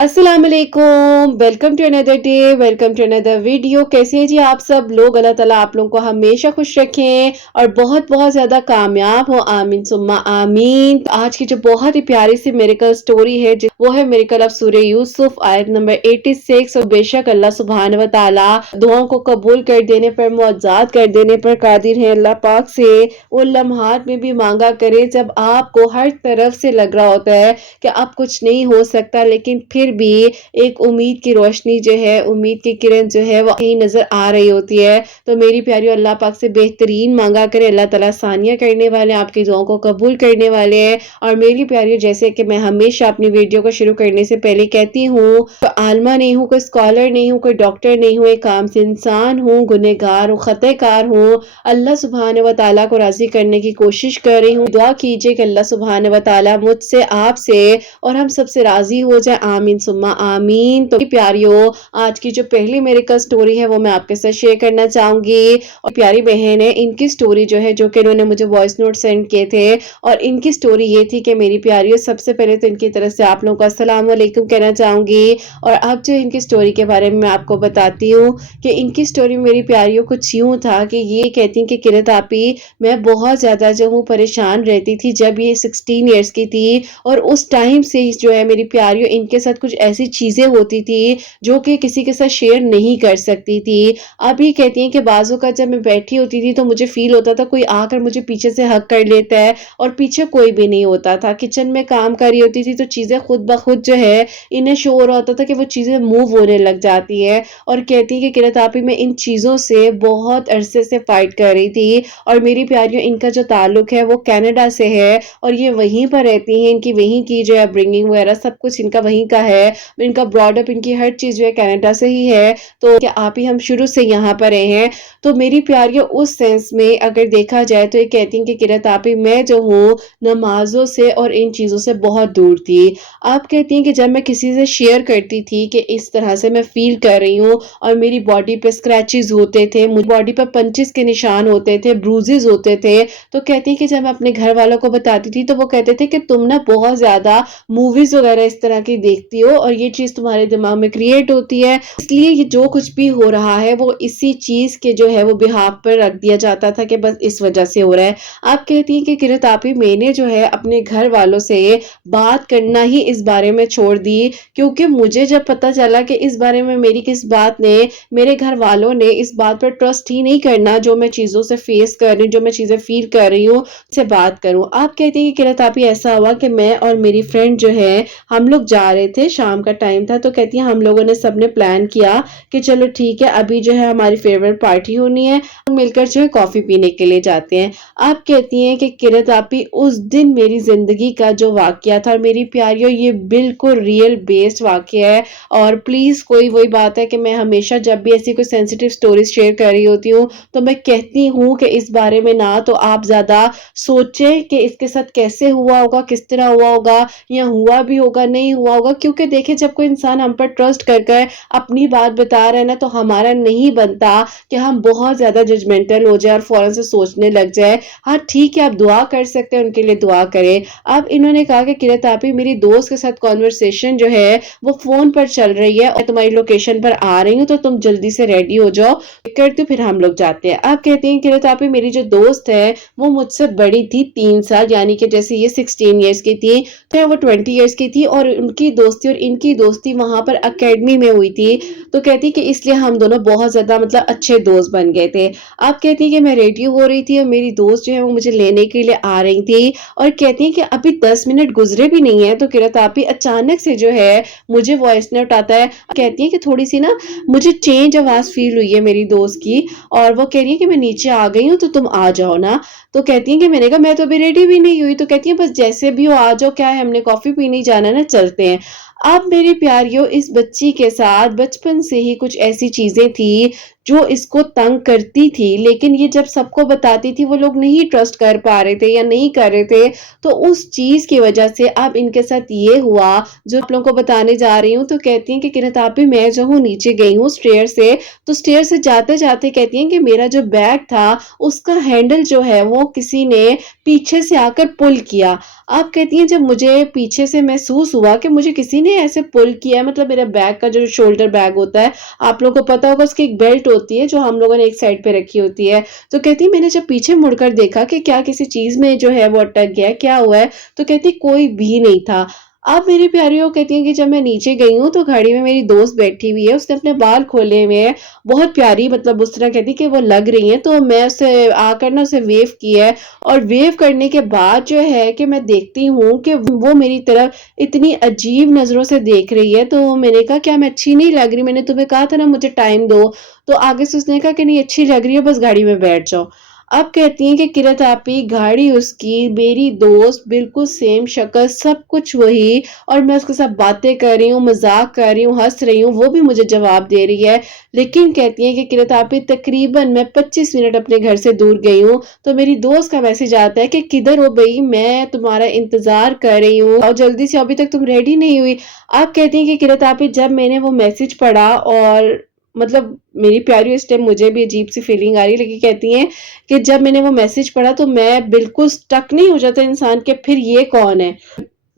अस्सलाम वालेकुम, welcome to another day, welcome to another video. कैसे हैं जी आप सब लोग? अल्लाह ताला आप लोगों को हमेशा खुश रखें और बहुत बहुत ज़्यादा कामयाब हो, आमीन सुम्मा आमीन। तो आज की जो बहुत ही प्यारी सी मिरेकल स्टोरी है वो है मिरेकल ऑफ सूरह यूसुफ आयत नंबर 86। और बेशक अल्लाह सुब्हान व तआला दुआओं को कबूल कर देने पर, मुआज़ात कर देने पर कादिर है। अल्लाह पाक से उन लम्हात में भी मांगा करे जब आपको हर तरफ से लग रहा होता है कि अब कुछ नहीं हो सकता, लेकिन फिर भी एक उम्मीद की रोशनी जो है, उम्मीद की किरण जो है वो कहीं नजर आ रही होती है। तो मेरी प्यारी अल्लाह पाक से बेहतरीन मांगा करे, अल्लाह ताला सानिया करने वाले, आपकी दुआओं को कबूल करने वाले हैं। और मेरी प्यारी, जैसे कि मैं हमेशा अपनी वीडियो को शुरू करने से पहले कहती हूँ, तो आलमा नहीं हूँ, कोई स्कॉलर नहीं हूँ, कोई डॉक्टर नहीं हूँ, एक आम से इंसान हूँ, गुनहगार हूँ, खतकार हूँ। अल्लाह सुब्हान व तआला को राजी करने की कोशिश कर रही हूँ। दुआ कीजिए कि अल्लाह सुब्हान व तआला मुझसे, आपसे और हम सबसे राजी हो जाए, आमीन सुम्मा आमीन। तो प्यारियों, आज की जो पहली मेरेकल स्टोरी है वो मैं आपके साथ शेयर करना चाहूंगी। और प्यारी बहन है, इनकी स्टोरी जो है, जो कि इन्होंने मुझे वॉइस नोट सेंड किए थे, और इनकी स्टोरी ये थी कि मेरी प्यारियों, सबसे पहले तो इनकी तरफ से आप लोगों को अस्सलाम वालेकुम कहना चाहूंगी। और अब जो इनकी स्टोरी के बारे में मैं आपको बताती हूँ कि इनकी स्टोरी मेरी प्यारियों कुछ यूं था कि ये कहती कि किरत आपी, मैं बहुत ज्यादा जो हूँ परेशान रहती थी जब ये 16 ईयर्स की थी। और उस टाइम से जो है मेरी प्यारियों, इनके साथ कुछ ऐसी चीजें होती थी जो कि किसी के साथ शेयर नहीं कर सकती थी। अब ये कहती हैं कि बाजू का जब मैं बैठी होती थी तो मुझे फील होता था कोई आकर मुझे पीछे से हक कर लेता है, और पीछे कोई भी नहीं होता था। किचन में काम कर रही होती थी तो चीजें खुद ब खुद जो है इन्हें शो हो रहा होता था कि वो चीजें मूव होने लग जाती है। और कहती है कि किरत आपी, मैं इन चीजों से बहुत अरसे से फाइट कर रही थी। और मेरी प्यारियों, इनका जो ताल्लुक है वो कनाडा से है, और ये वहीं पर रहती हैं। इनकी वहीं की जो है अपब्रिंगिंग वगैरह सब कुछ इनका वहीं का है, इनका ब्रॉडअप, इनकी हर चीज जो है कनाडा से ही है। तो क्या आप ही, हम शुरू से यहाँ पर रहे हैं। तो मेरी प्यारियों, उस सेंस में अगर देखा जाए तो ये कहती हैं कि किरत आप ही, मैं जो हूँ नमाजों से और इन चीजों से बहुत दूर थी। आप कहती हैं कि जब मैं किसी से शेयर करती थी कि इस तरह से मैं फील कर रही हूँ, और मेरी बॉडी पे स्क्रैचेस होते थे, मुझे बॉडी पे पंचेस के निशान होते थे, ब्रूजेस होते थे, तो कहती है कि जब मैं अपने घर वालों को बताती थी तो वो कहते थे कि तुम ना बहुत ज्यादा मूवीज वगैरह इस तरह की देखती हो, और ये चीज तुम्हारे दिमाग में क्रिएट होती है, इसलिए ये जो कुछ भी हो रहा है वो इसी चीज के जो है वो बिहाफ पर रख दिया जाता था कि बस इस वजह से हो रहा है। आप कहती हैं कि किरत आपी, मैंने जो है अपने घर वालों से बात करना ही इस बारे में छोड़ दी, क्योंकि मुझे जब पता चला कि इस बारे में मेरी किस बात ने, मेरे घर वालों ने इस बात पर ट्रस्ट ही नहीं करना, जो मैं चीजों से फेस कर रही हूँ, जो मैं चीजें फील कर रही हूँ, से बात करूं। आप कहती हैं कि किरत आपी, ऐसा हुआ कि मैं और मेरी फ्रेंड जो है, हम लोग जा रहे थे, शाम का टाइम था, तो कहती है हम लोगों ने सबने प्लान किया कि चलो ठीक है, अभी जो है हमारी फेवरेट पार्टी होनी है, हम मिलकर जो है कॉफी पीने के लिए जाते हैं। आप कहती हैं कि किरत आपी, उस दिन मेरी जिंदगी का जो वाकया था, और मेरी प्यारियों ये बिल्कुल रियल बेस्ड वाकया है। और प्लीज, कोई वही बात है कि मैं हमेशा जब भी ऐसी कोई सेंसिटिव स्टोरीज शेयर कर रही होती हूँ तो मैं कहती हूँ कि इस बारे में ना तो आप ज्यादा सोचें कि इसके साथ कैसे हुआ होगा, किस तरह हुआ होगा, या हुआ भी होगा, नहीं हुआ होगा। क्योंकि देखिए, जब कोई इंसान हम पर ट्रस्ट कर कर अपनी बात बता रहा है ना, तो हमारा नहीं बनता कि हम बहुत ज्यादा जजमेंटल हो जाए और फौरन से सोचने लग जाए। हाँ ठीक है, आप दुआ कर सकते हैं, उनके लिए दुआ करें। अब इन्होंने कहा कि किरत आपी, मेरी दोस्त के साथ कॉन्वर्सेशन जो है वो फोन पर चल रही है, और तुम्हारी लोकेशन पर आ रही हूँ, तो तुम जल्दी से रेडी हो जाओ, करती हूँ, फिर हम लोग जाते हैं। आप कहते हैं किरत आपी, मेरी जो दोस्त है वो मुझसे बड़ी थी 3 साल, यानी कि जैसे ये 16 ईयर्स की थी तो वो 20 ईयर्स की थी, और उनकी दोस्ती और इनकी दोस्ती वहां पर अकेडमी में हुई थी। तो कहती कि इसलिए हम दोनों बहुत ज्यादा मतलब अच्छे दोस्त बन गए थे। आप कहती है कि मैं रेडी हो रही थी और मेरी दोस्त जो है वो मुझे लेने के लिए आ रही थी, और कहती है कि अभी 10 मिनट गुजरे भी नहीं है तो किरत आपी, अचानक से जो है मुझे वॉइस नोट आता है। कहती है कि थोड़ी सी ना मुझे चेंज आवाज फील हुई है मेरी दोस्त की, और वो कह रही है कि मैं नीचे आ गई हूँ तो तुम आ जाओ ना। तो कहती है कि मैंने कहा मैं तो अभी रेडी भी नहीं हुई। तो कहती है बस जैसे भी हो आ जाओ, क्या है, हमने कॉफी पीने जाना ना, चलते हैं। अब मेरी प्यारियों, इस बच्ची के साथ बचपन से ही कुछ ऐसी चीजें थी जो इसको तंग करती थी, लेकिन ये जब सबको बताती थी वो लोग नहीं ट्रस्ट कर पा रहे थे या नहीं कर रहे थे, तो उस चीज की वजह से अब इनके साथ ये हुआ जो आप लोगों को बताने जा रही हूँ। तो कहती हैं कि किरत आपी, मैं जो हूँ नीचे गई हूँ स्टेयर से, तो स्टेयर से जाते जाते कहती हैं कि मेरा जो बैग था उसका हैंडल जो है वो किसी ने पीछे से आकर पुल किया। आप कहती हैं जब मुझे पीछे से महसूस हुआ कि मुझे किसी ने ऐसे पुल किया है, मतलब मेरा बैग का जो शोल्डर बैग होता है, आप लोगों को पता होगा उसकी एक बेल्ट होती है जो हम लोगों ने एक साइड पे रखी होती है। तो कहती है मैंने जब पीछे मुड़कर देखा कि क्या किसी चीज में जो है वो अटक गया, क्या हुआ है, तो कहती कोई भी नहीं था। अब मेरी प्यारी वो कहती हैं कि जब मैं नीचे गई हूँ तो गाड़ी में मेरी दोस्त बैठी हुई है, उसने अपने बाल खोले हुए हैं, बहुत प्यारी, मतलब उस तरह कहती कि वो लग रही हैं। तो मैं उससे आकर ना उसे वेव किया है, और वेव करने के बाद जो है कि मैं देखती हूँ कि वो मेरी तरफ इतनी अजीब नजरों से देख रही है। तो मैंने कहा क्या मैं अच्छी नहीं लग रही, मैंने तुम्हें कहा था ना मुझे टाइम दो। तो आगे से उसने कहा कि नहीं अच्छी लग रही है, बस गाड़ी में बैठ जाओ। अब कहती हैं कि किरत आपी, गाड़ी उसकी, मेरी दोस्त, बिल्कुल सेम शक्ल, सब कुछ वही, और मैं उसके साथ बातें कर रही हूँ, मजाक कर रही हूँ, हंस रही हूँ, वो भी मुझे जवाब दे रही है। लेकिन कहती हैं कि किरत आपी, तकरीबन मैं 25 मिनट अपने घर से दूर गई हूँ तो मेरी दोस्त का मैसेज आता है कि किधर हो भाई, मैं तुम्हारा इंतजार कर रही हूँ और जल्दी से, अभी तक तुम रेडी नहीं हुई। आप कहती हैं कि किरत आपी, जब मैंने वो मैसेज पढ़ा, और मतलब मेरी प्यारी इस टाइम मुझे भी अजीब सी फीलिंग आ रही है, लेकिन कहती हैं कि जब मैंने वो मैसेज पढ़ा तो मैं बिल्कुल स्टक नहीं हो जाता इंसान के फिर ये कौन है,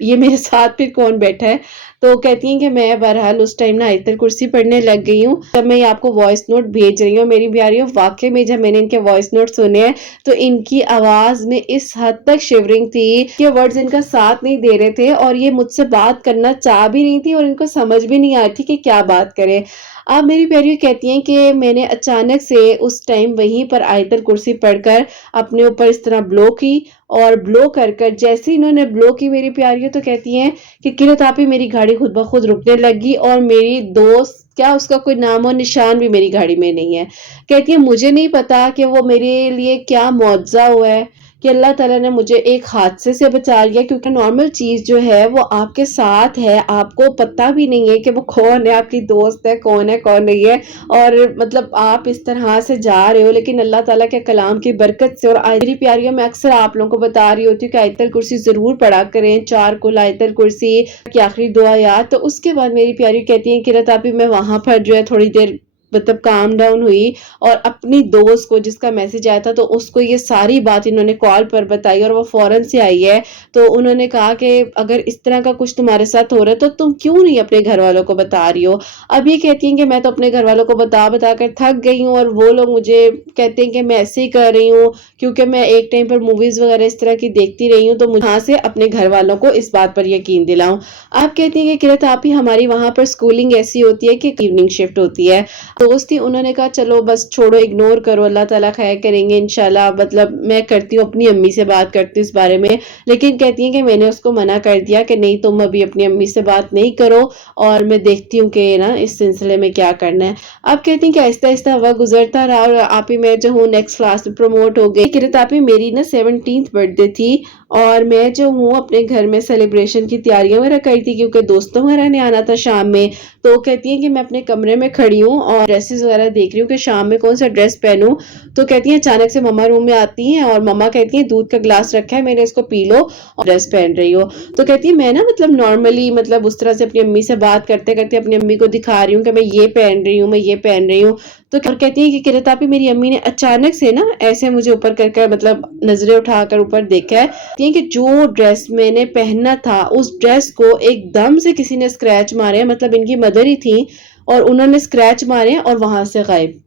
ये मेरे साथ फिर कौन बैठा है। तो कहती हैं कि मैं बहरहाल उस टाइम ना आयतल कुर्सी पढ़ने लग गई हूँ। जब मैं आपको वॉइस नोट भेज रही हूँ मेरी प्यारियों, वाकई में जब मैंने इनके वॉइस नोट सुने हैं तो इनकी आवाज में इस हद तक शिवरिंग थी कि वर्ड्स इनका साथ नहीं दे रहे थे, और ये मुझसे बात करना चाह भी नहीं थी और इनको समझ भी नहीं आ रही थी कि क्या बात करें। आप मेरी प्यारी कहती हैं कि मैंने अचानक से उस टाइम वहीं पर आयतल कुर्सी पढ़कर अपने ऊपर इस तरह ब्लो की, और ब्लो कर कर जैसे ही इन्होंने ब्लो की मेरी प्यारी, तो कहती हैं कि किरत आपी, मेरी गाड़ी खुद ब खुद रुकने लगी और मेरी दोस्त, क्या उसका कोई नाम और निशान भी मेरी गाड़ी में नहीं है। कहती है मुझे नहीं पता कि वो मेरे लिए क्या मुआवजा हुआ है कि अल्लाह ताला ने मुझे एक हादसे से बचा लिया, क्योंकि नॉर्मल चीज जो है वो आपके साथ है, आपको पता भी नहीं है कि वो कौन है, आपकी दोस्त है कौन है कौन नहीं है, और मतलब आप इस तरह से जा रहे हो, लेकिन अल्लाह ताला के कलाम की बरकत से। और मेरी प्यारियों, मैं अक्सर आप लोगों को बता रही होती हूँ कि आयतल कुर्सी जरूर पढ़ा करें, 4 कुल आयतल कुर्सी की आखिरी दुआ याद। तो उसके बाद मेरी प्यारी कहती है किरत आपी, मैं वहां पर जो है थोड़ी देर मतलब काम डाउन हुई, और अपनी दोस्त को जिसका मैसेज आया था तो उसको ये सारी बात इन्होंने कॉल पर बताई, और वो फौरन से आई है। तो उन्होंने कहा कि अगर इस तरह का कुछ तुम्हारे साथ हो रहा है तो तुम क्यों नहीं अपने घर वालों को बता रही हो। अब ये कहती हैं कि मैं तो अपने घर वालों को बता बता कर थक गई हूँ, और वो लोग मुझे कहते हैं कि मैं ऐसे ही कर रही हूँ क्योंकि मैं एक टाइम पर मूवीज वगैरह इस तरह की देखती रही हूँ, तो मुझे यहाँ से अपने घर वालों को इस बात पर यकीन दिलाऊं। आप कहती हैं कि किरत आप ही, हमारी वहां पर स्कूलिंग ऐसी होती है कि इवनिंग शिफ्ट होती है। दोस्त थी, उन्होंने कहा चलो बस छोड़ो, इग्नोर करो, अल्लाह ताला खैर करेंगे इंशाल्लाह, मतलब मैं करती हूँ, अपनी अम्मी से बात करती हूँ इस बारे में। लेकिन कहती हैं कि मैंने उसको मना कर दिया कि नहीं, तुम अभी अपनी अम्मी से बात नहीं करो, और मैं देखती हूँ कि ना इस सिलसिले में क्या करना है। आप कहती हैं कि आहिस्ता आहिस्ता वक्त गुजरता रहा, और आप ही मैं जो हूँ नेक्स्ट क्लास में प्रमोट हो गई। किरत आप ही, मेरी ना 17th बर्थडे थी, और मैं जो हूँ अपने घर में सेलिब्रेशन की तैयारियां वगैरह करी थी क्योंकि दोस्तों वगैरह ने आना था शाम में। तो कहती है कि मैं अपने कमरे में खड़ी हूँ और ड्रेसेस वगैरह देख रही हूँ कि शाम में कौन सा ड्रेस पहनूं। तो कहती है अचानक से मम्मा रूम में आती हैं, और मम्मा कहती है दूध का ग्लास रखा है, मैंने इसको पी लो, और ड्रेस पहन रही हो। तो कहती है मैं ना मतलब नॉर्मली, मतलब उस तरह से अपनी अम्मी से बात करते करते अपनी अम्मी को दिखा रही हूँ कि मैं ये पहन रही हूँ, मैं ये पहन रही हूँ। तो और कहती है कि किरत आपी, मेरी अम्मी ने अचानक से ना ऐसे मुझे ऊपर कर मतलब नजरें उठाकर ऊपर देखा है। कहती है कि जो ड्रेस मैंने पहनना था उस ड्रेस को एकदम से किसी ने स्क्रैच मारे, मतलब इनकी मदर ही थी, और उन्होंने स्क्रैच मारे और वहां से गायब।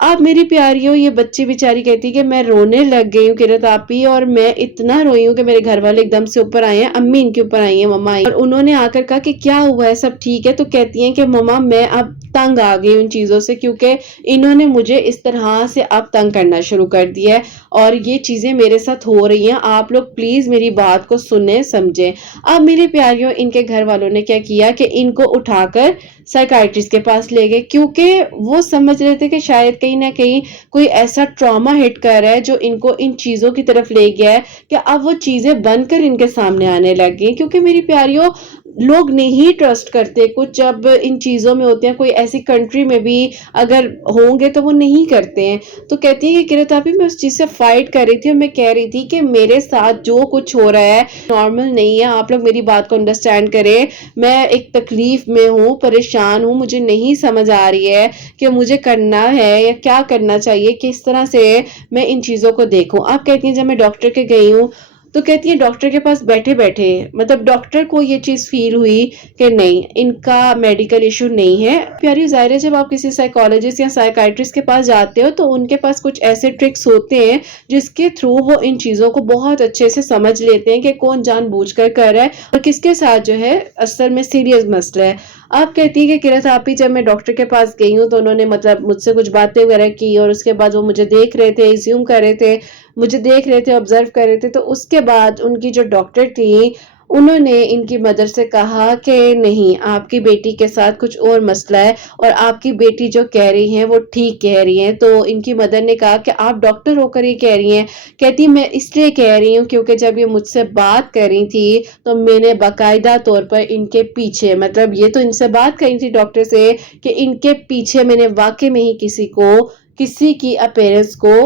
आप मेरी प्यारियों, ये बच्ची बेचारी कहती कि मैं रोने लग गई हूँ किरत आपी, और मैं इतना रोई हूँ कि मेरे घर वाले एकदम से ऊपर आए हैं, अम्मी इनके ऊपर आई हैं, मम्मा आई, और उन्होंने आकर कहा कि क्या हुआ है, सब ठीक है। तो कहती हैं कि मम्मा मैं अब तंग आ गई उन चीजों से, क्योंकि इन्होंने मुझे इस तरह से अब तंग करना शुरू कर दिया है, और ये चीजें मेरे साथ हो रही हैं, आप लोग प्लीज मेरी बात को सुने समझे। अब मेरी प्यारियों, इनके घर वालों ने क्या किया कि इनको उठाकर साइकाइट्रिस्ट के पास ले गए, क्योंकि वो समझ रहे थे कि शायद कहीं ना कहीं कोई ऐसा ट्रॉमा हिट कर रहा है जो इनको इन चीजों की तरफ ले गया है कि अब वो चीजें बनकर इनके सामने आने लग गई। क्योंकि मेरी प्यारियों, लोग नहीं ट्रस्ट करते कुछ जब इन चीज़ों में होते हैं, कोई ऐसी कंट्री में भी अगर होंगे तो वो नहीं करते हैं। तो कहती है कि किरत आपी मैं उस चीज़ से फाइट कर रही थी और मैं कह रही थी कि मेरे साथ जो कुछ हो रहा है नॉर्मल नहीं है, आप लोग मेरी बात को अंडरस्टैंड करें। मैं एक तकलीफ में हूँ, परेशान हूँ, मुझे नहीं समझ आ रही है कि मुझे करना है या क्या करना चाहिए, किस तरह से मैं इन चीज़ों को देखूं। आप कहती हैं जब मैं डॉक्टर के गई हूँ तो कहती है डॉक्टर के पास बैठे बैठे मतलब डॉक्टर को ये चीज फील हुई कि नहीं इनका मेडिकल इशू नहीं है। प्यारी जाहिर है जब आप किसी साइकोलॉजिस्ट या साइकाइट्रिस्ट के पास जाते हो तो उनके पास कुछ ऐसे ट्रिक्स होते हैं जिसके थ्रू वो इन चीजों को बहुत अच्छे से समझ लेते हैं कि कौन जानबूझकर कर रहा है और किसके साथ जो है असल में सीरियस मसला है। आप कहती है कि किरत आपी जब मैं डॉक्टर के पास गई हूँ तो उन्होंने मतलब मुझसे कुछ बातें वगैरह की और उसके बाद वो मुझे देख रहे थे, एज्यूम कर रहे थे, मुझे देख रहे थे, ऑब्जर्व कर रहे थे। तो उसके बाद उनकी जो डॉक्टर थी उन्होंने इनकी मदर से कहा कि नहीं आपकी बेटी के साथ कुछ और मसला है और आपकी बेटी जो कह रही है वो ठीक कह रही है। तो इनकी मदर ने कहा कि आप डॉक्टर होकर ये कह रही हैं। कहती मैं इसलिए कह रही हूँ क्योंकि जब ये मुझसे बात कर रही थी तो मैंने बाकायदा तौर पर इनके पीछे मतलब ये तो इनसे बात करी थी डॉक्टर से कि इनके पीछे मैंने वाकई में ही किसी की अपीयरेंस को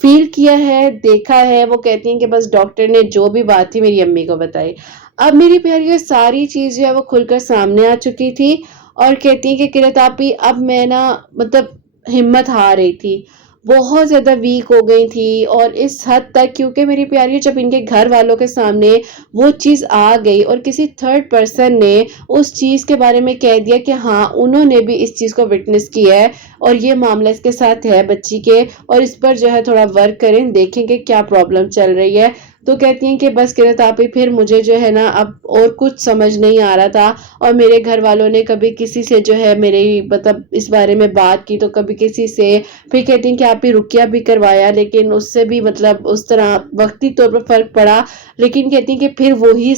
फील किया है, देखा है। वो कहती हैं कि बस डॉक्टर ने जो भी बात थी मेरी अम्मी को बताई। अब मेरी प्यारी ये सारी चीज़ जो है वो खुलकर सामने आ चुकी थी और कहती हैं कि किरत आपी अब मैं ना मतलब हिम्मत हार रही थी, बहुत ज़्यादा वीक हो गई थी और इस हद तक क्योंकि मेरी प्यारी जब इनके घर वालों के सामने वो चीज़ आ गई और किसी थर्ड पर्सन ने उस चीज़ के बारे में कह दिया कि हाँ उन्होंने भी इस चीज़ को विटनेस किया है और ये मामला इसके साथ है बच्ची के और इस पर जो है थोड़ा वर्क करें, देखेंगे क्या प्रॉब्लम चल रही है। तो कहती हैं कि बस किरत आपी फिर मुझे जो है ना अब और कुछ समझ नहीं आ रहा था और मेरे घर वालों ने कभी किसी से जो है मेरे मतलब इस बारे में बात की तो कभी किसी से, फिर कहती हैं कि आप ही रुकिया भी करवाया लेकिन उससे भी मतलब उस तरह वक्ती तौर पर फर्क पड़ा। लेकिन कहती हैं कि फिर वही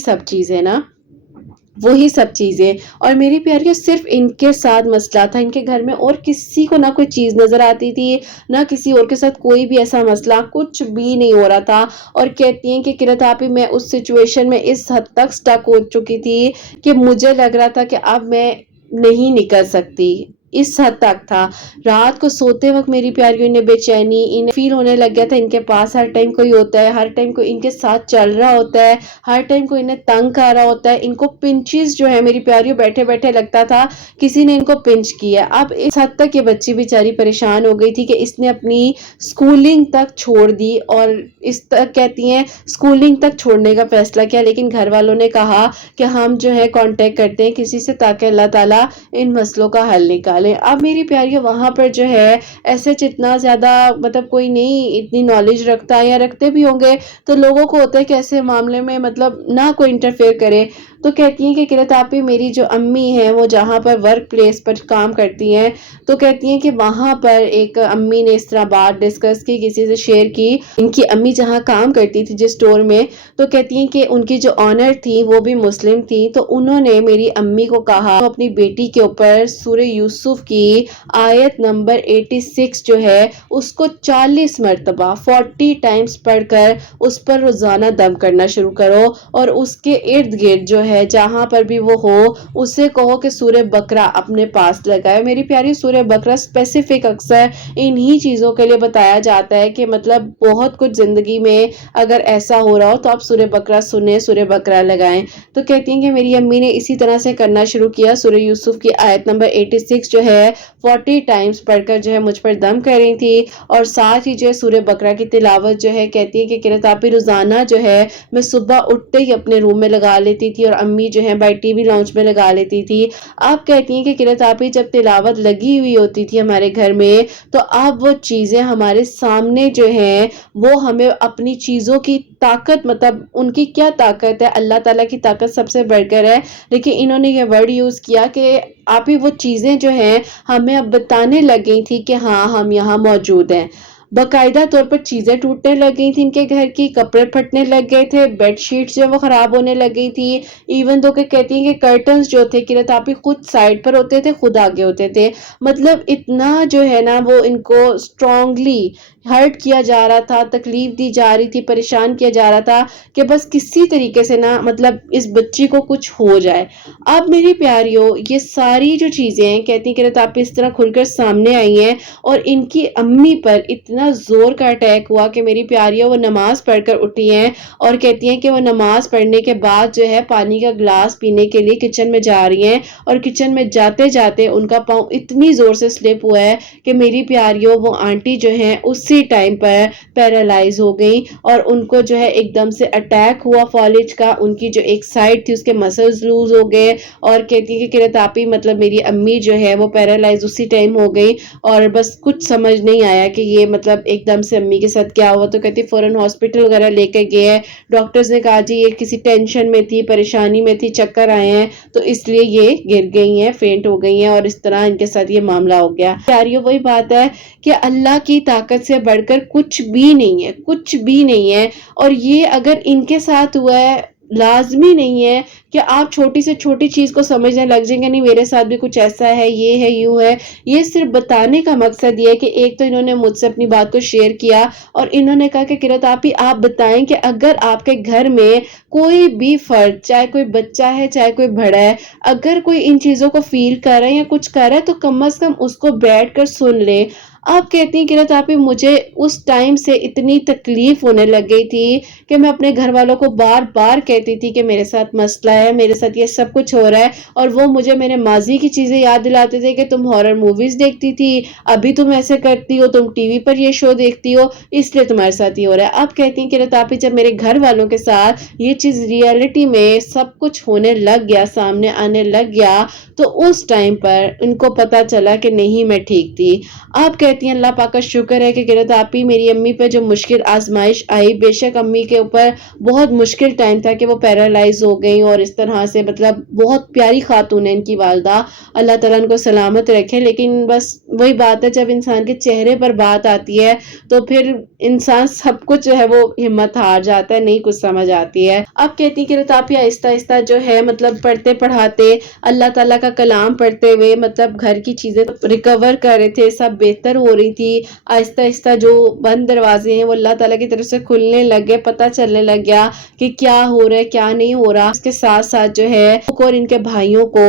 सब चीज़ें और मेरी प्यारी सिर्फ इनके साथ मसला था, इनके घर में और किसी को ना कोई चीज़ नज़र आती थी, ना किसी और के साथ कोई भी ऐसा मसला कुछ भी नहीं हो रहा था। और कहती हैं कि किरत आपी मैं उस सिचुएशन में इस हद तक स्टक हो चुकी थी कि मुझे लग रहा था कि अब मैं नहीं निकल सकती, इस हद तक था। रात को सोते वक्त मेरी प्यारी इन्हें बेचैनी इन्हें फील होने लग गया था इनके पास हर टाइम कोई होता है, हर टाइम कोई इनके साथ चल रहा होता है, हर टाइम कोई इन्हें तंग कर रहा होता है। इनको पिंचेस जो है मेरी प्यारी बैठे बैठे लगता था किसी ने इनको पिंच किया। अब इस हद तक ये बच्ची बेचारी परेशान हो गई थी कि इसने अपनी स्कूलिंग तक छोड़ दी और इस तक कहती हैं स्कूलिंग तक छोड़ने का फैसला किया। लेकिन घर वालों ने कहा कि हम जो है कांटेक्ट करते हैं किसी से ताकि अल्लाह ताला इन मसलों का हल निकाले। अब मेरी प्यारी वहां पर जो है ऐसे इतना ज्यादा मतलब कोई नहीं इतनी नॉलेज रखता है या रखते भी होंगे तो लोगों को होता है कि ऐसे मामले में मतलब ना कोई इंटरफेयर करे। तो कहती हैं कि किरत आपी मेरी जो अम्मी है वो जहाँ पर वर्क प्लेस पर काम करती हैं तो कहती हैं कि वहां पर एक अम्मी ने इस तरह बात डिस्कस की किसी से शेयर की। इनकी अम्मी जहाँ काम करती थी जिस स्टोर में तो कहती हैं कि उनकी जो ऑनर थी वो भी मुस्लिम थी तो उन्होंने मेरी अम्मी को कहा तो अपनी बेटी के ऊपर सूरह यूसुफ की आयत नंबर 86 जो है उसको 40 मरतबा 40 टाइम्स पढ़कर उस पर रोजाना दम करना शुरू करो और उसके इर्द गिर्द जो है जहां पर भी वो हो उसे कहो कि सूरह बकरा अपने पास लगाए। मेरी प्यारी सूरह बकरा स्पेसिफिक अक्सर इन्हीं चीजों के लिए बताया जाता है कि मतलब बहुत कुछ जिंदगी में अगर ऐसा हो रहा हो तो आप सूरह बकरा सुने, सूरह बकरा लगाएं। तो कहती हैं कि मेरी अम्मी ने इसी तरह से करना शुरू किया, सूरह यूसुफ की आयत नंबर 86 जो है 40 टाइम्स पढ़कर जो है मुझ पर दम कर रही थी और साथ ही जो है सूरह बकरा की तिलावत जो है कहती है कि किरत आपी रोजाना जो है मैं सुबह उठते ही अपने रूम में लगा लेती थी और अम्मी जो है बाई टीवी लाउंज में लगा लेती थी। आप कहती हैं कि किरत आपी जब तिलावत लगी हुई होती थी हमारे घर में तो अब वो चीजें हमारे सामने जो है वो हमें अपनी चीजों की ताकत मतलब उनकी क्या ताकत है, अल्लाह ताला की ताकत सबसे बढ़कर है। लेकिन इन्होंने ये वर्ड यूज किया कि आप ही वो चीजें जो हैं हमें अब बताने लग गई थी कि हाँ हम यहाँ मौजूद हैं। बाकायदा तौर पर चीजें टूटने लग गई थी इनके घर की, कपड़े फटने लग गए थे, बेड शीट्स जो है वो खराब होने लग गई थी। इवन तो के कहती हैं कि कर्टन्स जो थे किरत आपी खुद साइड पर होते थे, खुद आगे होते थे। मतलब इतना जो है ना वो इनको स्ट्रांगली हर्ट किया जा रहा था, तकलीफ दी जा रही थी, परेशान किया जा रहा था कि बस किसी तरीके से ना मतलब इस बच्ची को कुछ हो जाए। अब मेरी प्यारियों ये सारी जो चीजें हैं कहती हैं कि आप इस तरह खुलकर सामने आई हैं और इनकी अम्मी पर इतना जोर का अटैक हुआ कि मेरी प्यारियों वो नमाज पढ़कर उठी हैं और कहती हैं कि वो नमाज पढ़ने के बाद जो है पानी का ग्लास पीने के लिए किचन में जा रही हैं और किचन में जाते जाते उनका पाँव इतनी जोर से स्लिप हुआ है कि मेरी प्यारियों वो आंटी जो है उसी टाइम पर पैरालाइज हो गई और उनको जो है एकदम से अटैक हुआ फॉलिज का, उनकी जो एक साइड थी उसके मसल्स लूज हो गए और कहती है कि किरत आपी मतलब मेरी अम्मी जो है वो पैरालाइज उसी टाइम हो गई और बस कुछ समझ नहीं आया कि ये मतलब एकदम से अम्मी के साथ क्या हुआ। तो कहती फौरन हॉस्पिटल वगैरह लेके गए हैं, डॉक्टर्स ने कहा जी ये किसी टेंशन में थी, परेशानी में थी, चक्कर आए हैं तो इसलिए ये गिर गई हैं, फेंट हो गई हैं और इस तरह इनके साथ ये मामला हो गया। प्यारियों वही बात है कि अल्लाह की ताकत से बढ़कर कुछ भी नहीं है, कुछ भी नहीं है। और ये अगर इनके साथ हुआ है लाजमी नहीं है कि आप छोटी से छोटी चीज को समझने लग जाएंगे नहीं मेरे साथ भी कुछ ऐसा है, ये है, यूं है। ये सिर्फ बताने का मकसद ये है कि एक तो इन्होंने मुझसे अपनी बात को शेयर किया और इन्होंने कहा कि किरत आप बताएं कि अगर आपके घर में कोई भी फर्द, चाहे कोई बच्चा है चाहे कोई बड़ा है, अगर कोई इन चीजों को फील कर रहा है या कुछ कर रहा है तो कम से कम उसको बैठ कर सुन ले। आप कहती हैं किरत आप मुझे उस टाइम से इतनी तकलीफ होने लग गई थी कि मैं अपने घर वालों को बार बार कहती थी कि मेरे साथ मसला है, मेरे साथ ये सब कुछ हो रहा है और वो मुझे मेरे माजी की चीजें याद दिलाते थे कि तुम हॉरर मूवीज देखती थी, अभी तुम ऐसे करती हो, तुम टीवी पर ये शो देखती हो इसलिए तुम्हारे साथ ये हो रहा है। आप कहती हैं किरत आप जब मेरे घर वालों के साथ ये चीज रियलिटी में सब कुछ होने लग गया, सामने आने लग गया तो उस टाइम पर इनको पता चला कि नहीं मैं ठीक थी। आप कहती हैं अल्लाह पाक का शुक्र है कि किरत आप ही मेरी अम्मी पे जो मुश्किल आजमाइश आई, बेशक अम्मी के ऊपर बहुत मुश्किल टाइम था कि वो पैरालाइज हो गई और इस तरह से मतलब बहुत प्यारी खातून है इनकी वालदा, अल्लाह ताला उनको सलामत रखे। लेकिन बस वही बात है जब इंसान के चेहरे पर बात आती है तो फिर इंसान सब कुछ जो है वो हिम्मत हार जाता है, नहीं कुछ समझ आती है। अब कहती कि आप ही आहिस्ता आहिस्ता जो है मतलब पढ़ते पढ़ाते अल्लाह ताला का कलाम पढ़ते हुए मतलब घर की चीजें रिकवर कर रहे थे, सब बेहतर हो रही थी। आहिस्ता आहिस्ता जो बंद दरवाजे हैं वो अल्लाह ताला की तरफ से खुलने लग गए, पता चलने लग गया कि क्या हो रहा है क्या नहीं हो रहा। इसके साथ साथ जो है और इनके भाइयों को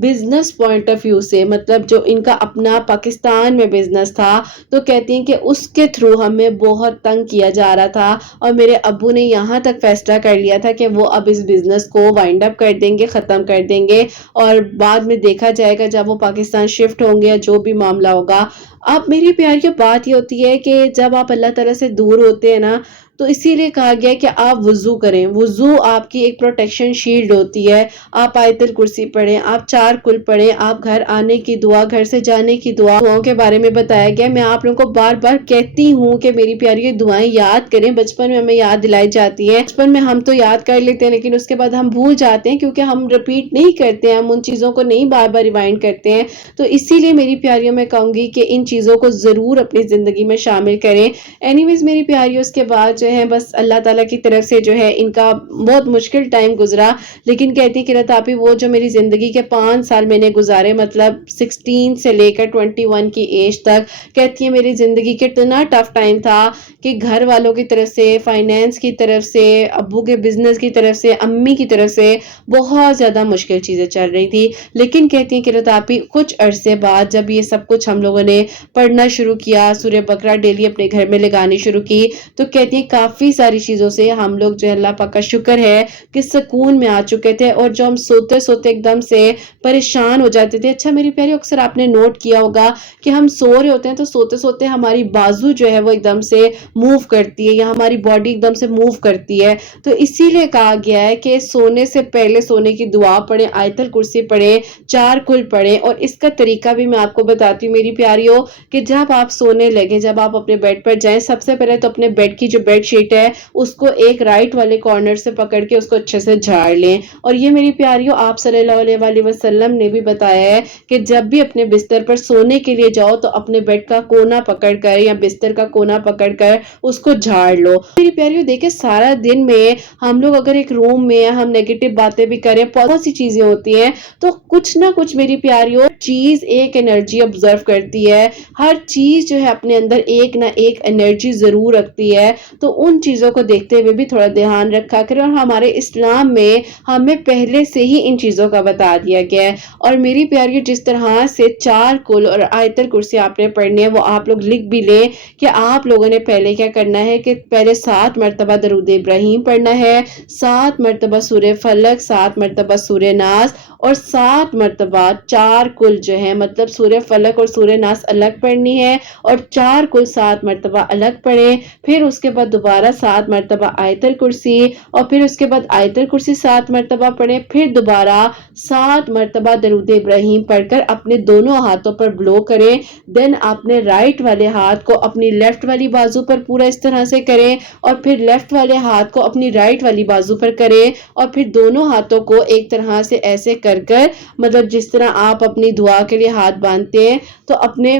बिजनेस पॉइंट ऑफ व्यू से मतलब जो इनका अपना पाकिस्तान में बिजनेस था तो कहती हैं कि उसके थ्रू हमें बहुत तंग किया जा रहा था और मेरे अब्बू ने यहाँ तक फैसला कर लिया था कि वो अब इस बिजनेस को वाइंड अप कर देंगे, खत्म कर देंगे और बाद में देखा जाएगा जब वो पाकिस्तान शिफ्ट होंगे या जो भी मामला होगा। अब मेरी प्यारी बात ये होती है कि जब आप अल्लाह ताला से दूर होते हैं ना तो इसीलिए कहा गया है कि आप वुजू करें, वुजू आपकी एक प्रोटेक्शन शील्ड होती है। आप आयतल कुर्सी पढ़ें, आप 4 कुल पढ़ें, आप घर आने की दुआ, घर से जाने की दुआओं के बारे में बताया गया। मैं आप लोगों को बार बार कहती हूँ कि मेरी प्यारी ये दुआएं याद करें, बचपन में हमें याद दिलाई जाती है। बचपन में हम तो याद कर लेते हैं लेकिन उसके बाद हम भूल जाते हैं क्योंकि हम रिपीट नहीं करते हैं, हम उन चीजों को नहीं बार बार रिवाइंड करते हैं। तो इसीलिए मेरी प्यारियों में कहूंगी कि इन चीजों को जरूर अपनी जिंदगी में शामिल करें। एनीवेज मेरी प्यारियों उसके बाद जो है बस अल्लाह ताला की तरफ से जो है इनका बहुत मुश्किल टाइम गुजरा लेकिन कहती कि रतापी वो जो मेरी जिंदगी के 5 साल मैंने गुजारे मतलब 16 से लेकर 21 की एज तक, कहती है मेरी जिंदगी के इतना टफ टाइम था कि घर वालों की तरफ से, फाइनेंस की तरफ से, अब्बू के बिजनेस की तरफ से, अम्मी की तरफ से बहुत ज्यादा मुश्किल चीजें चल रही थी। लेकिन कहती है कि रतापी कुछ अरसे बाद जब ये सब कुछ हम लोगों ने पढ़ना शुरू किया, सूरह बकरा डेली अपने घर में लगानी शुरू की तो कहती है काफी सारी चीजों से हम लोग जो है अल्लाह पाक का शुक्र है कि सुकून में आ चुके थे और जो हम सोते सोते एकदम से परेशान हो जाते थे। अच्छा मेरी प्यारी अक्सर आपने नोट किया होगा कि हम सो रहे होते हैं तो सोते सोते हमारी बाजू जो है वो एकदम से मूव करती है या हमारी बॉडी एकदम से मूव करती है। तो इसीलिए कहा गया है कि सोने से पहले सोने की दुआ पढ़े, आयतल कुर्सी पढ़े, 4 कुल पढ़े। और इसका तरीका भी मैं आपको बताती हूँ मेरी प्यारियों कि जब आप सोने लगे, जब आप अपने बेड पर जाएं, सबसे पहले तो अपने बेड की जो बेड شیٹ ہے اس کو ایک رائٹ والے کارنر سے پکڑ کے اس کو اچھے سے جھاڑ لیں. اور یہ میری پیاریوں آپ صلی اللہ علیہ وآلہ وسلم نے بھی بتایا ہے کہ جب بھی اپنے بستر پر سونے کے لیے جاؤ تو اپنے بیڈ کا کونا پکڑ کر یا بستر کا کونا پکڑ کر اس کو جھاڑ لو. میری پیاریوں دیکھیں سارا دن میں ہم لوگ اگر ایک روم میں ہم نیگیٹو باتیں بھی کریں, بہت سی چیزیں ہوتی ہیں, تو کچھ نہ کچھ میری پیاریوں چیز ایک انرجی آبزرو کرتی ہے. ہر چیز جو ہے اپنے اندر ایک نہ ایک انرجی ضرور رکھتی ہے. تو ان چیزوں کو دیکھتے ہوئے بھی تھوڑا دھیان رکھا کریں. اور ہمارے اسلام میں ہمیں پہلے سے ہی ان چیزوں کا بتا دیا گیا ہے. اور میری پیاریوں جس طرح سے 4 کل اور آیت الکرسی آپ نے پڑھنی ہے وہ آپ لوگ لکھ بھی لیں کہ آپ لوگوں نے پہلے کیا کرنا ہے کہ پہلے 7 مرتبہ درود ابراہیم پڑھنا ہے, 7 مرتبہ سورہ فلق, 7 مرتبہ سورہ ناس اور 7 مرتبہ 4 کل جو ہے مطلب سورہ فلق اور سورہ ناس الگ پڑھنی ہے اور 4 کل 7 مرتبہ الگ پڑھیں. پھر اس کے بعد دوبارہ 7 مرتبہ آیت الکرسی اور پھر اس کے بعد آیت الکرسی 7 مرتبہ پڑھیں. پھر دوبارہ 7 مرتبہ درود ابراہیم پڑھ کر اپنے دونوں ہاتھوں پر بلو کریں. دین اپنے رائٹ والے ہاتھ کو اپنی لیفٹ والی بازو پر پورا اس طرح سے کریں اور پھر لیفٹ والے ہاتھ کو اپنی رائٹ والی بازو پر کریں اور پھر دونوں ہاتھوں کو ایک طرح سے ایسے کر کر مطلب جس طرح آپ اپنی دعا کے لیے ہاتھ باندھتے ہیں تو اپنے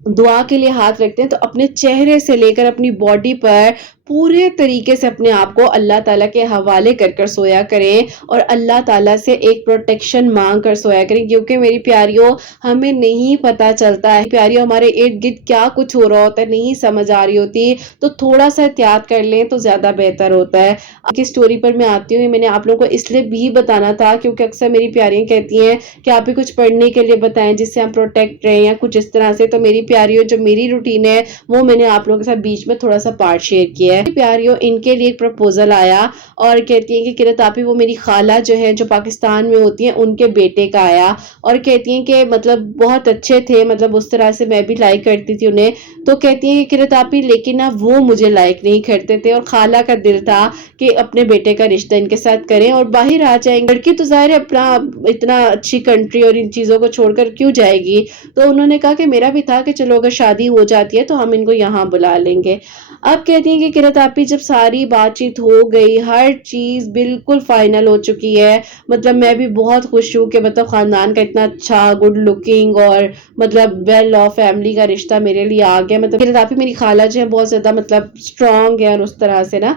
دعا کے لیے ہاتھ رکھتے ہیں تو اپنے چہرے سے لے کر اپنی باڈی پر پورے طریقے سے اپنے آپ کو اللہ تعالیٰ کے حوالے کر کر سویا کریں اور اللہ تعالیٰ سے ایک پروٹیکشن مانگ کر سویا کریں. کیونکہ میری پیاریوں ہمیں نہیں پتا چلتا ہے پیاریوں ہمارے ارد گرد کیا کچھ ہو رہا ہوتا ہے, نہیں سمجھ آ رہی ہوتی, تو تھوڑا سا احتیاط کر لیں تو زیادہ بہتر ہوتا ہے. کی سٹوری پر میں آتی ہوں, میں نے آپ لوگوں کو اس لیے بھی بتانا تھا کیونکہ اکثر میری پیاریاں کہتی ہیں کہ آپ بھی کچھ پڑھنے کے لیے بتائیں جس سے ہم پروٹیکٹ رہیں یا کچھ اس طرح سے. تو میری پیاریوں جو میری روٹین ہے وہ میں نے آپ لوگوں کے ساتھ بیچ میں تھوڑا سا پارٹ شیئر کیا ہے. پیاریوں ان کے لیے ایک پروپوزل آیا اور کہتی ہیں کہ قرۃ آپی وہ میری خالہ جو ہے جو پاکستان میں ہوتی ہیں ان کے بیٹے کا آیا اور کہتی ہیں کہ مطلب بہت اچھے تھے, مطلب اس طرح سے میں بھی لائک کرتی تھی انہیں. تو کہتی ہیں کہ قرۃ آپی لیکن نا وہ مجھے لائک نہیں کرتے تھے اور خالہ کا دل تھا کہ اپنے بیٹے کا رشتہ ان کے ساتھ کریں اور باہر آ جائیں. لڑکی تو ظاہر ہے اپنا اتنا اچھی کنٹری اور ان چیزوں کو چھوڑ کر کیوں جائے گی. تو انہوں نے کہا کہ میرا بھی تھا کہ چلو اگر شادی ہو جاتی ہے تو ہم ان کو یہاں بلا لیں گے. اب کہتی ہیں کہ قرۃ آپی جب ساری بات چیت ہو گئی, ہر چیز بالکل فائنل ہو چکی ہے, مطلب میں بھی بہت خوش ہوں کہ مطلب خاندان کا اتنا اچھا گڈ لکنگ اور مطلب ویل آف فیملی کا رشتہ میرے لیے آ گیا. مطلب قرۃ آپی میری خالہ جو ہے بہت زیادہ مطلب اسٹرانگ ہے اور اس طرح سے نا.